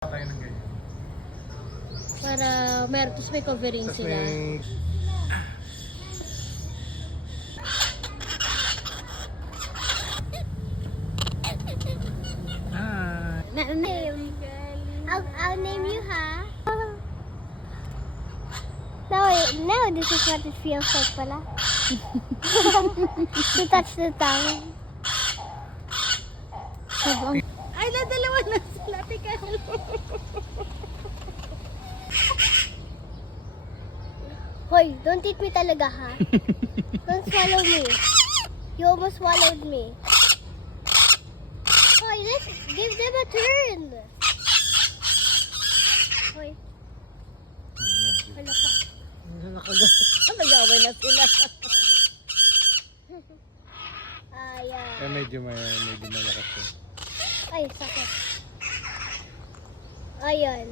Tayo ng ganyan. Para meron, tapos may covering Tapos sila. may... Ah, Name. I'll name you, huh? No, this is what it feels like pala. To touch the tongue. Ay, nadalawa na sila. Teka. Hoy, don't eat me talaga, ha? Don't swallow me. You almost swallowed me. Hoy, let's give them a turn. Hoy. Ano ka? Nag-away na sila. Ayan. medyo malakas yun. Ay, sakit. Ayan.